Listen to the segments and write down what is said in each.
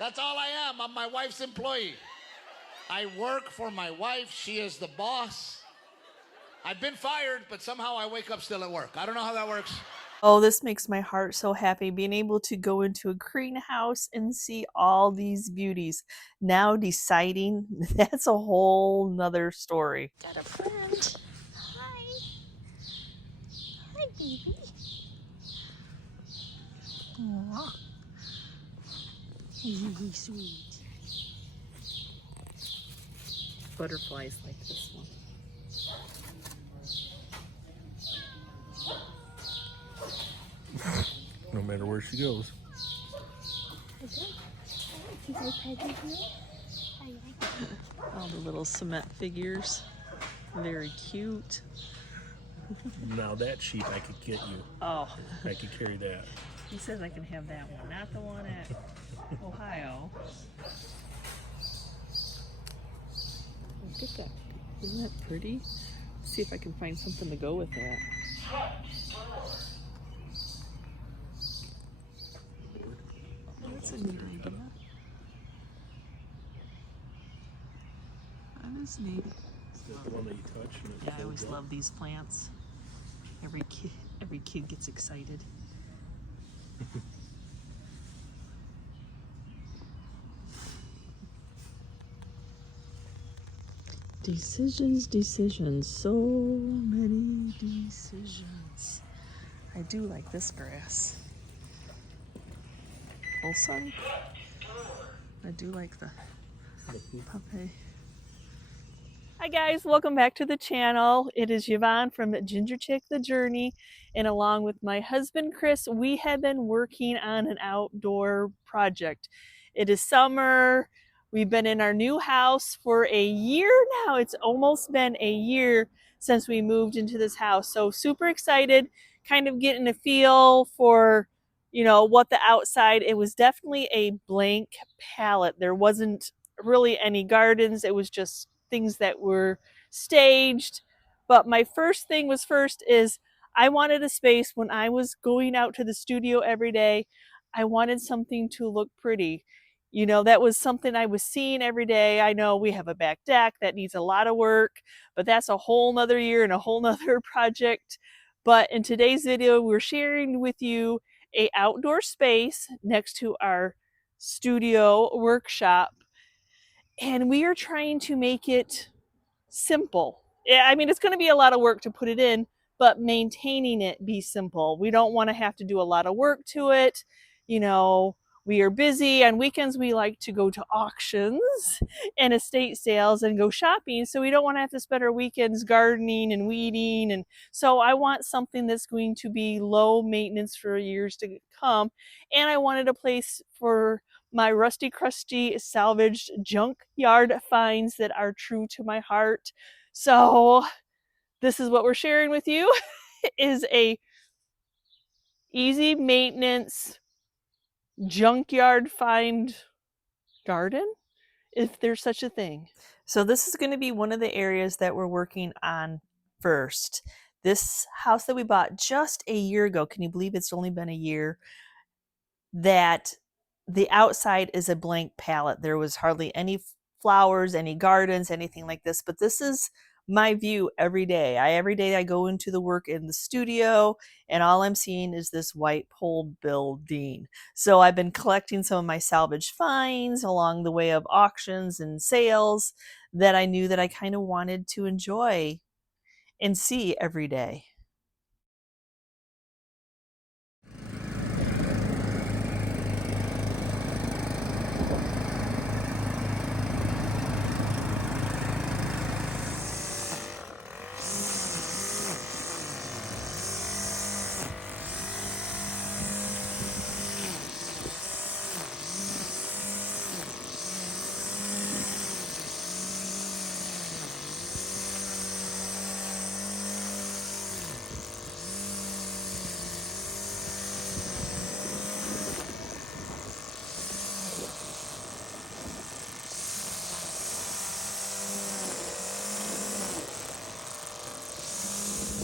That's all I am. I'm my wife's employee. I work for my wife. She is the boss. I've been fired, but somehow I wake up still at work. I don't know how that works. Oh, this makes my heart so happy, being able to go into a greenhouse and see all these beauties. Now deciding, that's a whole nother story. Got a friend. Hi. Hi, baby. Aww. Hey, sweet. Butterflies like this one. No matter where she goes. All the little cement figures. Very cute. Now that sheep I could get you. Oh, I could carry that. he says I can have that one, not the one at Ohio. Look at that. Isn't that pretty? Let's see if I can find something to go with that. That's a neat idea. That is neat. Is that the one that you touch? And it Yeah, I always folds up? love these plants. Every kid gets excited. Decisions, so many decisions. I do like this grass. Full sun. I do like the puppy. Hi guys, welcome back to the channel. It is Yvonne from Ginger Chick the Journey, and along with my husband Chris, we have been working on an outdoor project. It is summer. We've been in our new house for a year now. It's almost been a year since we moved into this house. So super excited, kind of getting a feel for, you know, what the outside. It was definitely a blank palette. There wasn't really any gardens. It was just things that were staged. But my first thing was first is I wanted a space when I was going out to the studio every day. I wanted something to look pretty. You know, that was something I was seeing every day. I know we have a back deck that needs a lot of work, but that's a whole nother year and a whole nother project. But in today's video, we're sharing with you a outdoor space next to our studio workshop, and we are trying to make it simple. I mean, it's going to be a lot of work to put it in, but maintaining it be simple. We don't want to have to do a lot of work to it. You know, we are busy. On weekends, we like to go to auctions and estate sales and go shopping. So we don't want to have to spend our weekends gardening and weeding. And so I want something that's going to be low maintenance for years to come. And I wanted a place for my rusty, crusty, salvaged junkyard finds that are true to my heart. So this is what we're sharing with you is a easy maintenance junkyard find garden, if there's such a thing. So this is going to be one of the areas that we're working on first. This house that we bought just a year ago, can you believe it's only been a year, that the outside is a blank palette. There was hardly any flowers, any gardens, anything like this, but this is my view every day. Every day I go into the work in the studio and all I'm seeing is this white pole building. So I've been collecting some of my salvage finds along the way of auctions and sales that I knew that I kind of wanted to enjoy and see every day.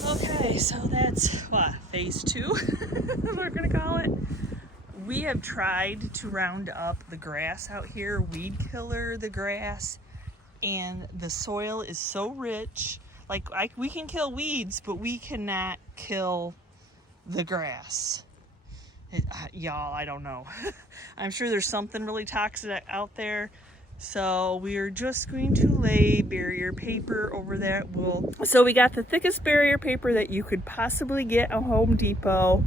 Okay, so that's what, phase 2, we're gonna call it. we have tried to round up the grass out here, weed killer the grass, and the soil is so rich. Like, we can kill weeds, but we cannot kill the grass. Y'all, I don't know. I'm sure there's something really toxic out there. So we're just going to lay barrier paper over that. So we got the thickest barrier paper that you could possibly get at Home Depot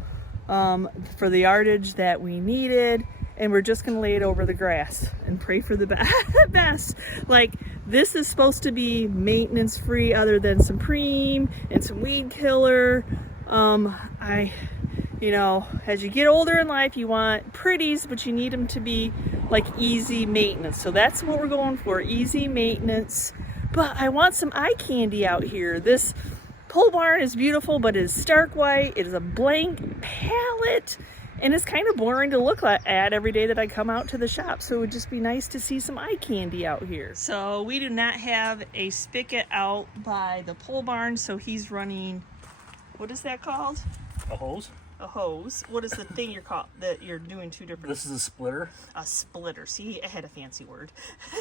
for the yardage that we needed. And we're just gonna lay it over the grass and pray for the best. Like, this is supposed to be maintenance free other than some preem and some weed killer. You know, as you get older in life, you want pretties, but you need them to be like easy maintenance. So that's what we're going for, easy maintenance. But I want some eye candy out here. This pole barn is beautiful, but it is stark white. It is a blank palette, and it's kind of boring to look at every day that I come out to the shop. So it would just be nice to see some eye candy out here. So we do not have a spigot out by the pole barn, so he's running, what is that called? A hose? A hose. What is the thing that you're doing two different? This is a splitter. A splitter. See, I had a fancy word.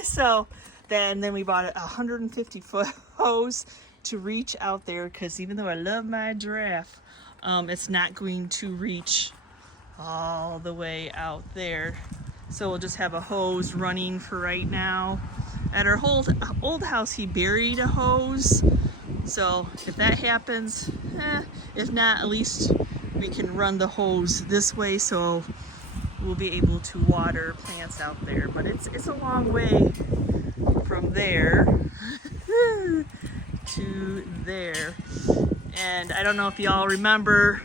So then we bought a 150-foot hose to reach out there, because even though I love my giraffe, it's not going to reach all the way out there. So we'll just have a hose running for right now. At our old house, he buried a hose. So if that happens, if not, at least we can run the hose this way, so we'll be able to water plants out there. But it's a long way from there to there. And I don't know if y'all remember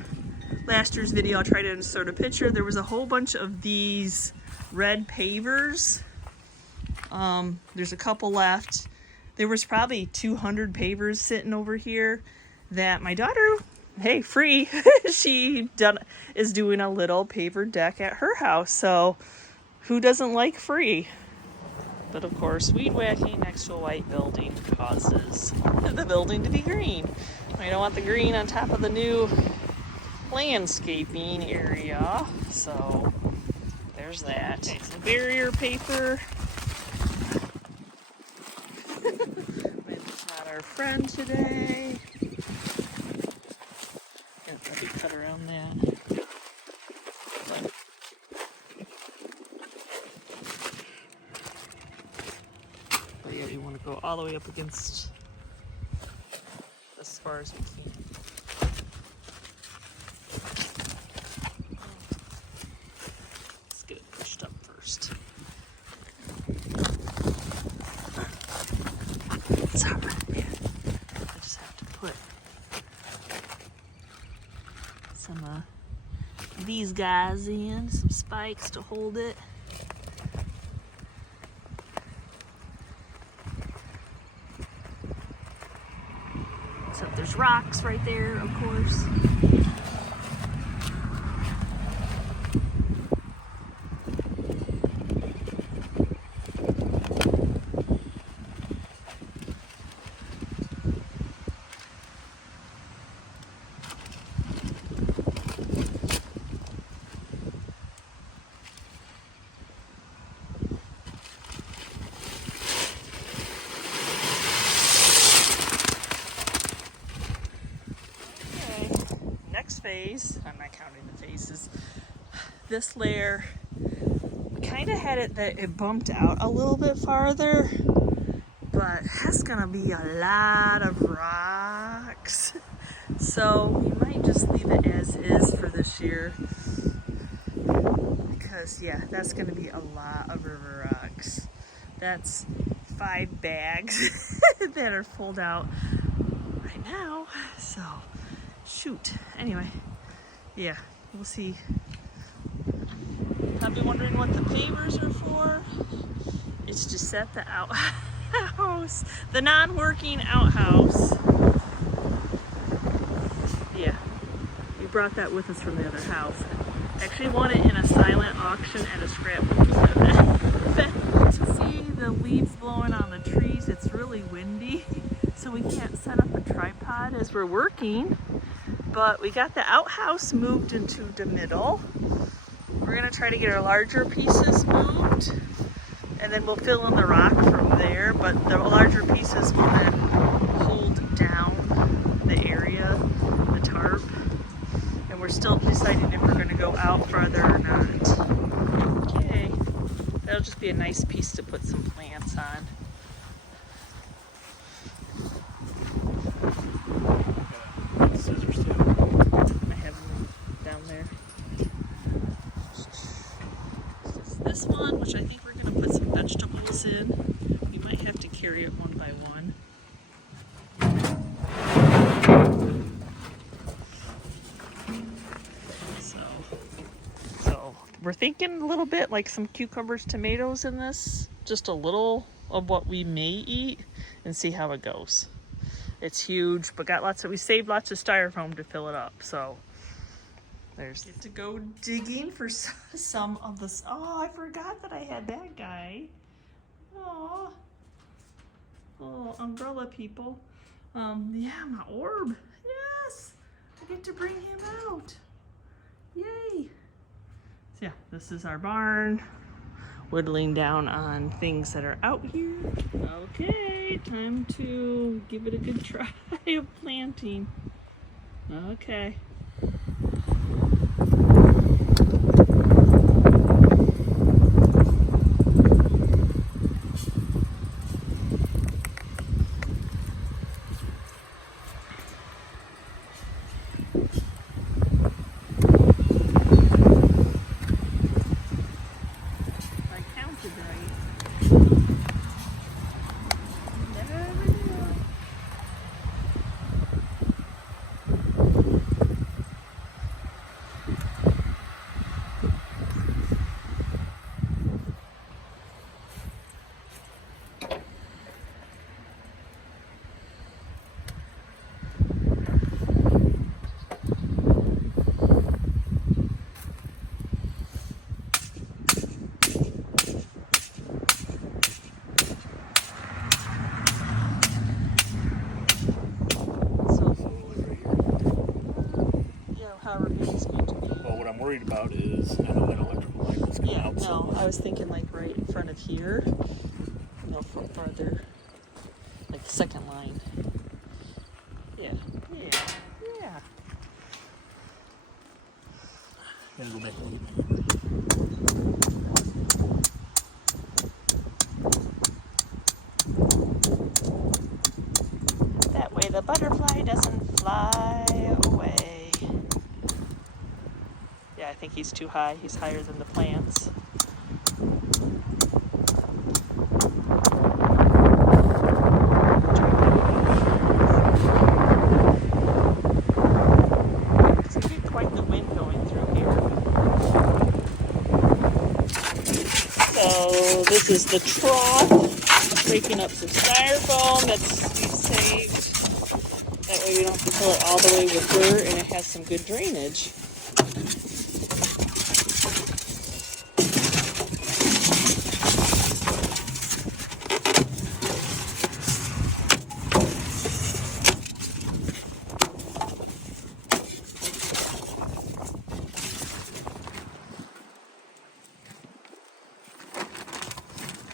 last year's video, I'll try to insert a picture. There was a whole bunch of these red pavers. There's a couple left. There was probably 200 pavers sitting over here that my daughter, hey, free, she is doing a little paver deck at her house. So who doesn't like free? But of course, weed whacking next to a white building causes the building to be green. I don't want the green on top of the new landscaping area. So there's that. Okay, so barrier paper. It's not our friend today. Gonna probably cut around that. But yeah, you want to go all the way up against as far as we can. Let's get it pushed up first. It's all right, man. I just have to put some these guys in, some spikes to hold it. Except there's rocks right there, of course. Phase, I'm not counting the phases. This layer, we kind of had it that it bumped out a little bit farther, but that's gonna be a lot of rocks. So we might just leave it as is for this year, because yeah, that's gonna be a lot of river rocks. That's 5 bags that are pulled out right now. So shoot. Anyway, yeah, we'll see. I've been wondering what the pavers are for. It's to set the outhouse, the non-working outhouse. Yeah, we brought that with us from the other house. Actually won it in a silent auction at a scrapbook event. To see the leaves blowing on the trees, it's really windy, so we can't set up a tripod as we're working. But we got the outhouse moved into the middle. We're We're gonna try to get our larger pieces moved, and then we'll fill in the rock from there, but the larger pieces will then hold down the area, the tarp, and we're still deciding if we're gonna go out farther or not. Okay, that'll just be a nice piece to put some plants on. Scissors too. I have them down there. This one, which I think we're going to put some vegetables in. We might have to carry it one by one. So we're thinking a little bit like some cucumbers, tomatoes in this. Just a little of what we may eat and see how it goes. It's huge, but we saved lots of styrofoam to fill it up, so there's. Get to go digging for some of this. Oh, I forgot that I had that guy. Oh, little umbrella people. Yeah, my orb. Yes, I get to bring him out. Yay. So yeah, this is our barn. Whittling down on things that are out here. Okay, time to give it a good try of planting. Okay. Well, what I'm worried about is I know that electrical line that's going out. No, I was thinking like right in front of here. No, farther, like the second line. Yeah. Gotta go back and That way the butterfly doesn't fly away. Yeah, I think he's too high. He's higher than the plants. Doesn't get quite the wind going through here. So this is the trough, breaking up some styrofoam that's we've saved. That way we don't have to fill it all the way with dirt, and it has some good drainage.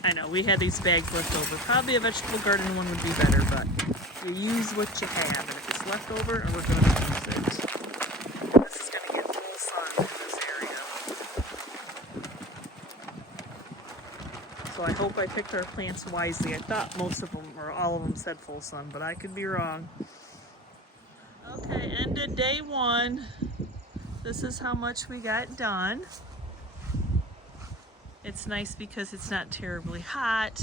I know, we had these bags left over. Probably a vegetable garden one would be better, but you use what you have, and if it's left over, we're going to use it. This is going to get full sun in this area. So I hope I picked our plants wisely. I thought most of them, or all of them, said full sun, but I could be wrong. Okay, end of day one. This is how much we got done. It's nice because it's not terribly hot.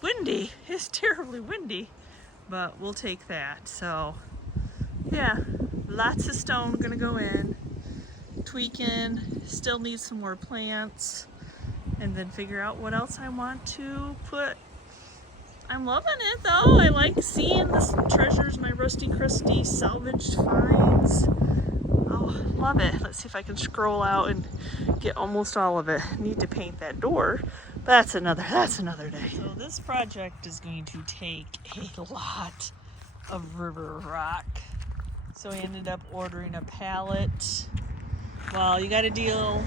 Windy. It's terribly windy, but we'll take that. So yeah, lots of stone gonna go in, tweaking, still need some more plants, and then figure out what else I want to put. I'm loving it though. I like seeing the treasures, my rusty crusty salvaged finds. Oh, love it. Let's see if I can scroll out and get almost all of it. Need to paint that door. That's another day. So this project is going to take a lot of river rock. So I ended up ordering a pallet. Well, you got to deal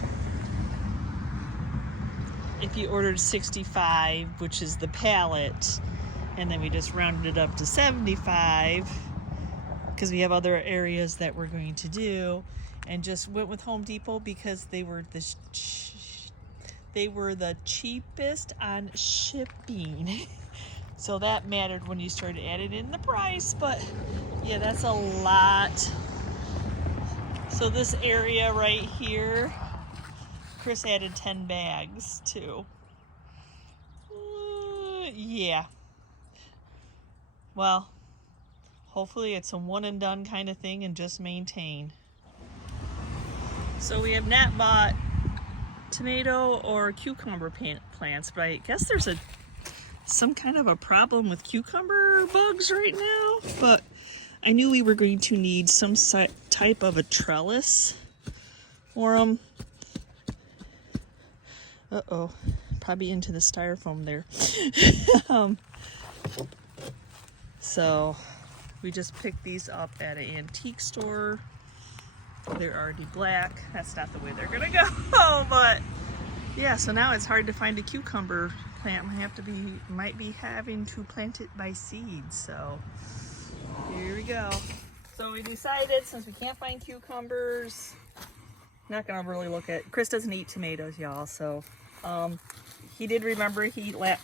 if you ordered 65, which is the pallet, and then we just rounded it up to 75 because we have other areas that we're going to do, and just went with Home Depot because they were the cheapest on shipping. So that mattered when you started adding in the price, but yeah, that's a lot. So this area right here, Chris added 10 bags too. Yeah. Well, hopefully it's a one and done kind of thing and just maintain. So we have not bought tomato or cucumber plants, but I guess there's some kind of a problem with cucumber bugs right now. But I knew we were going to need some type of a trellis for them. Uh-oh, probably into the styrofoam there. So we just picked these up at an antique store. They're already black. That's not the way they're gonna go, but yeah, so now it's hard to find a cucumber plant. Might be having to plant it by seed. So here we go. So we decided, since we can't find cucumbers, not gonna really look at, Chris doesn't eat tomatoes, y'all, so he did remember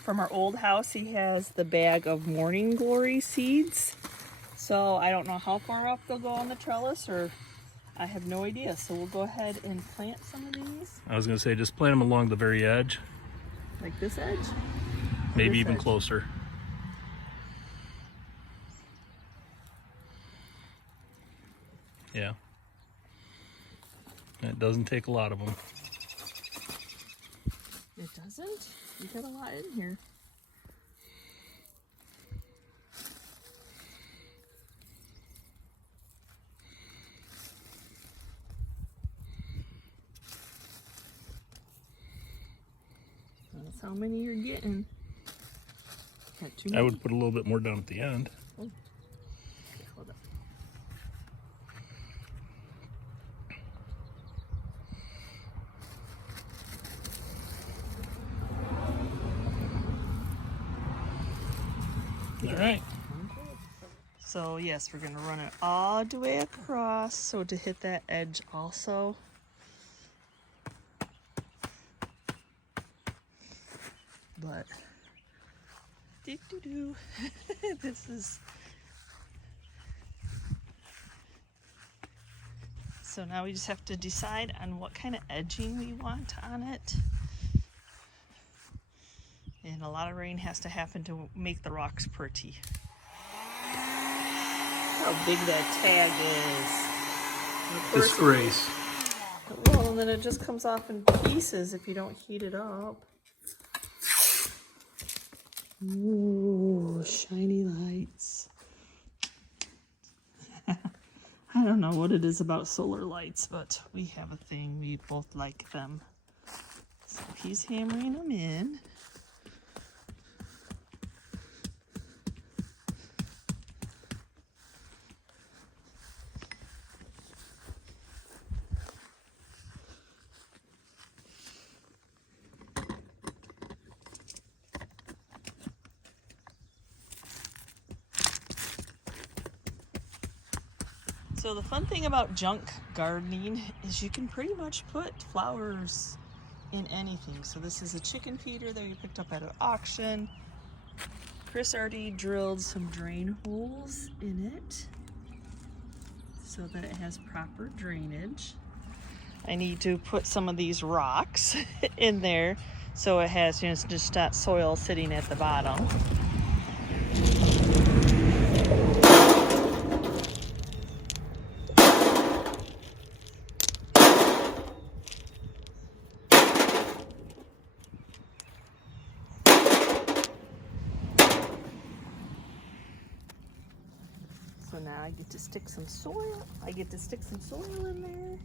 from our old house, he has the bag of morning glory seeds. So I don't know how far up they'll go on the trellis, or I have no idea. So we'll go ahead and plant some of these. I was going to say, just plant them along the very edge. Like this edge? Maybe This even edge? closer. Yeah. It doesn't take a lot of them. It doesn't? You got a lot in here. That's how many you're getting. Not too many. I would put a little bit more down at the end. Oh. Okay, hold up. All right. So yes, we're gonna run it all the way across, so to hit that edge also. But this is, so now we just have to decide on what kind of edging we want on it. And a lot of rain has to happen to make the rocks pretty. How big that tag is. And of course, Disgrace. well, and then it just comes off in pieces if you don't heat it up. Ooh, shiny lights. I don't know what it is about solar lights, but we have a thing. We both like them. So he's hammering them in. So the fun thing about junk gardening is you can pretty much put flowers in anything. So this is a chicken feeder that we picked up at an auction. Chris already drilled some drain holes in it so that it has proper drainage. I need to put some of these rocks in there so it has, you know, it's just not soil sitting at the bottom. So now I get to stick some soil. In there.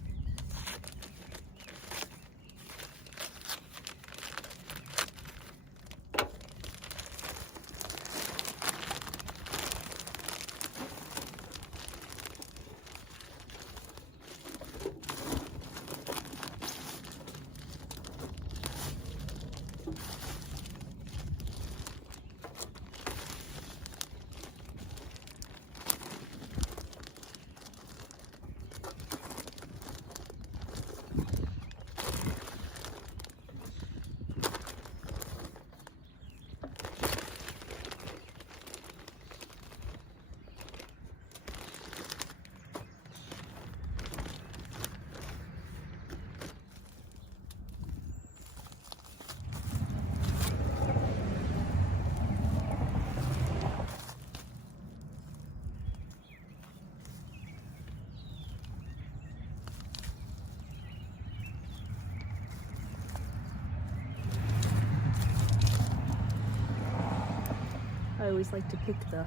always like to pick the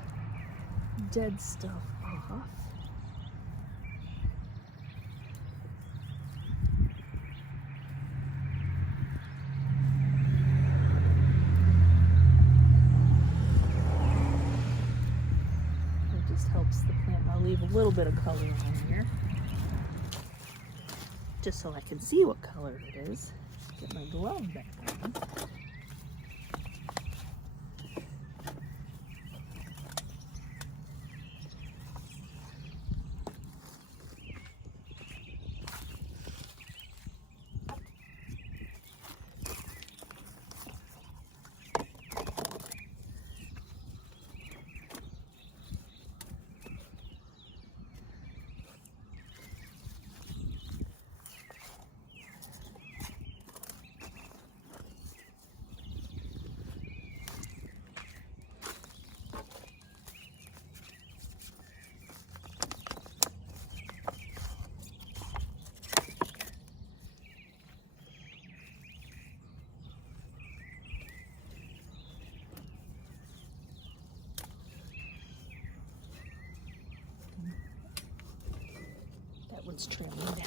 dead stuff off. It just helps the plant. I'll leave a little bit of color on here, just so I can see what color it is. Get my glove back on. That one's trimming down.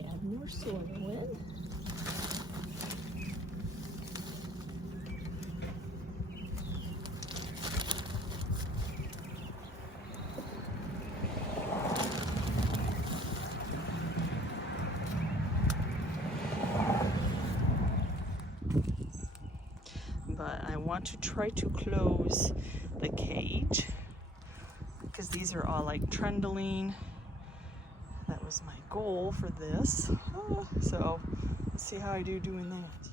Add more soil in. But I want to try to close the cage because these are all like trundling. That was my goal for this. So let's see how I do doing that.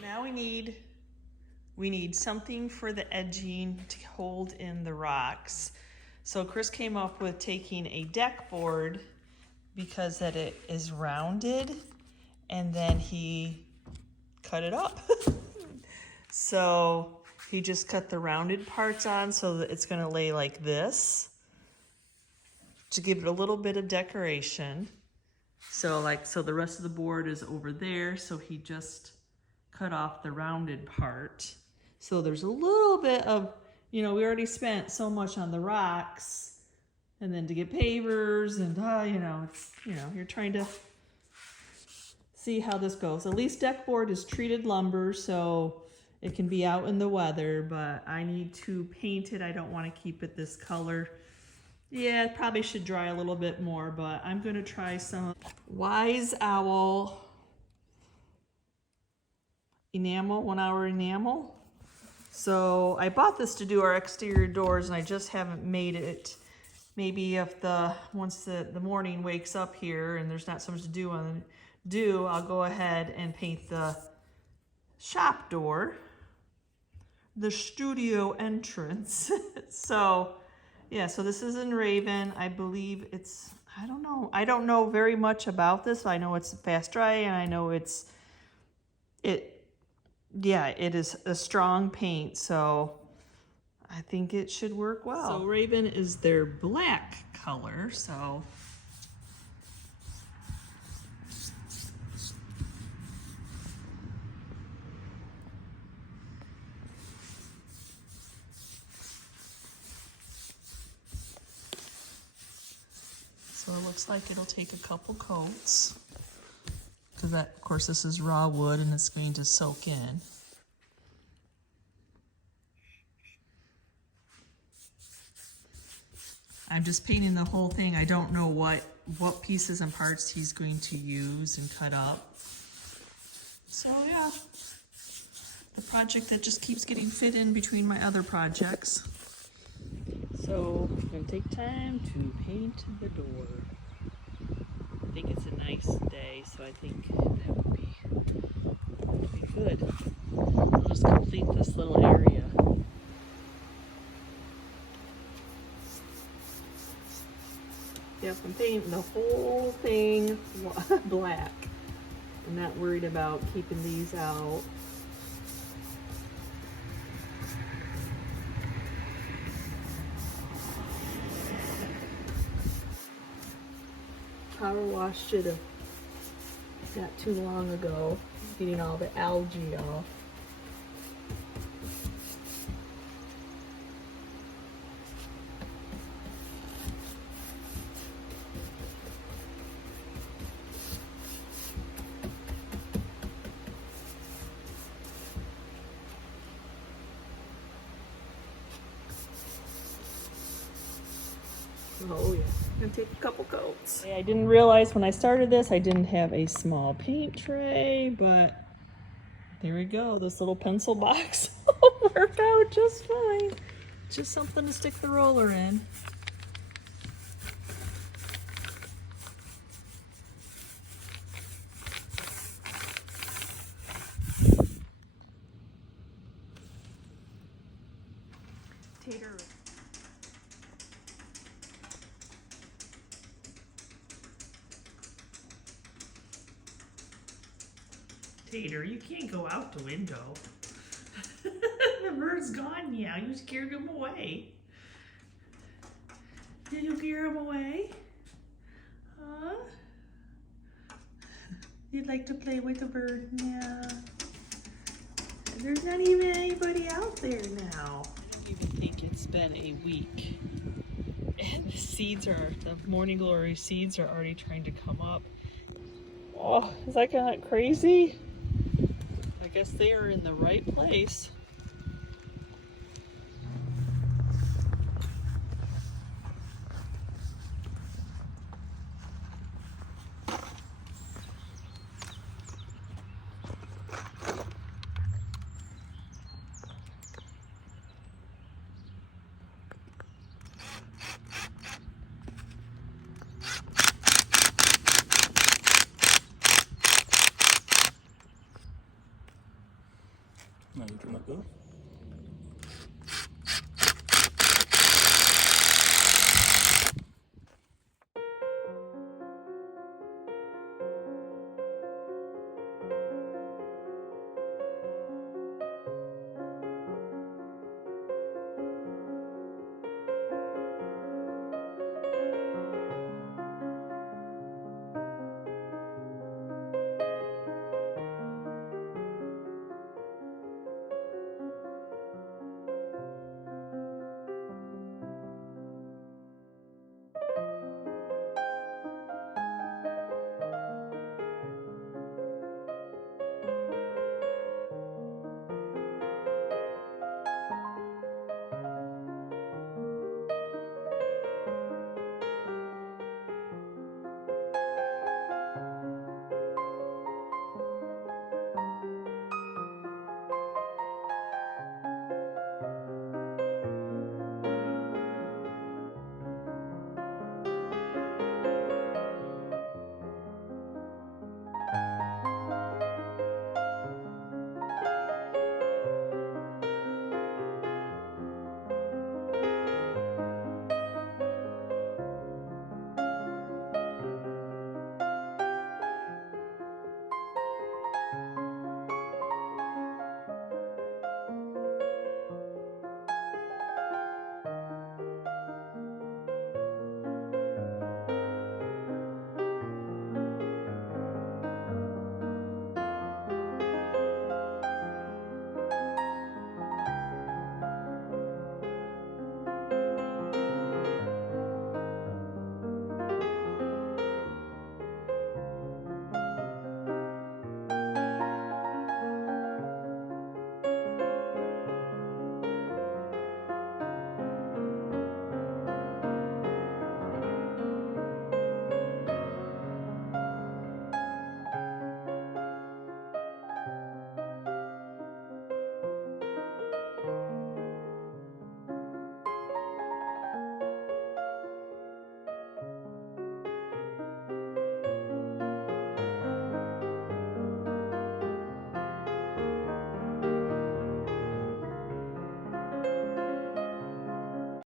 Now we need something for the edging to hold in the rocks. So Chris came up with taking a deck board because that it is rounded, and then he cut it up. So he just cut the rounded parts on so that it's gonna lay like this to give it a little bit of decoration. So the rest of the board is over there, so he just cut off the rounded part. So there's a little bit of, we already spent so much on the rocks, and then to get pavers and, you're trying to see how this goes. At least deck board is treated lumber, so it can be out in the weather, but I need to paint it. I don't want to keep it this color. Yeah, it probably should dry a little bit more, but I'm going to try some Wise Owl enamel, 1 hour enamel. So I bought this to do our exterior doors, and I just haven't made it. Maybe if once the morning wakes up here and there's not so much to do, I'll go ahead and paint the shop door. the studio entrance. So yeah, so this is in Raven. I believe it's, I don't know very much about this. I know it's fast dry, and I know it is a strong paint, so I think it should work well. So Raven is their black color, so it looks like it'll take a couple coats, because that, of course, this is raw wood and it's going to soak in. I'm just painting the whole thing. I don't know what pieces and parts he's going to use and cut up. So yeah, the project that just keeps getting fit in between my other projects. So I'm gonna take time to paint the door. I think it's a nice day, so I think that would be good. I'll just complete this little area. Yep, I'm painting the whole thing black. I'm not worried about keeping these out. Power washed it not too long ago, getting all the algae off. Oh yeah, I'm gonna take a couple coats. I didn't realize when I started this I didn't have a small paint tray, but there we go. This little pencil box worked out just fine. Just something to stick the roller in. Tater. Tater, you can't go out the window. The bird's gone now. You scared him away. Did you scare him away? Huh? You'd like to play with the bird now? There's not even anybody out there now. I don't even think it's been a week. And the morning glory seeds are already trying to come up. Oh, is that kind of crazy? I guess they are in the right place. Now you turn that good.